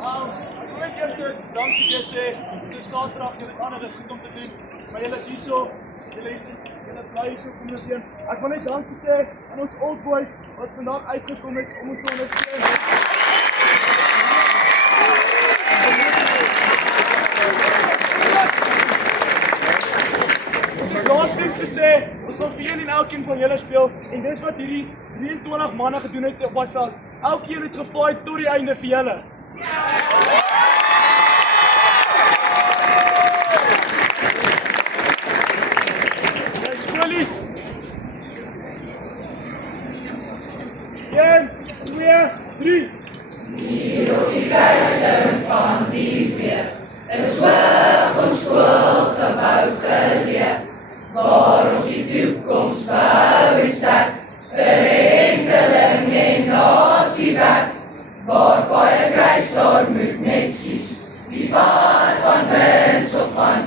Ek wil net eers dankie weer sê. Dit is Saterdag, julle het ander goed om te doen. Maar julle is hierso, julle bly hierso kom ons sien. Ek wil net dankie sê aan ons old boys wat vandag uitgekom het om ons te ondersteun. Laasweek gesê, ons wil vir een en elkeen van julle speel en dis wat hierdie 23 manne gedoen het op daai veld. Elkeen het gefight tot die einde vir julle. Ja, skoolie. 1, 2, 3. Hier op die kuisen van die weer is hoog ons skoolgebou geleë, waar ons die toekoms bou en sterk, vir enkeling en nasie werk, waar baie kruis daar moet mens kies, die pad van wins of van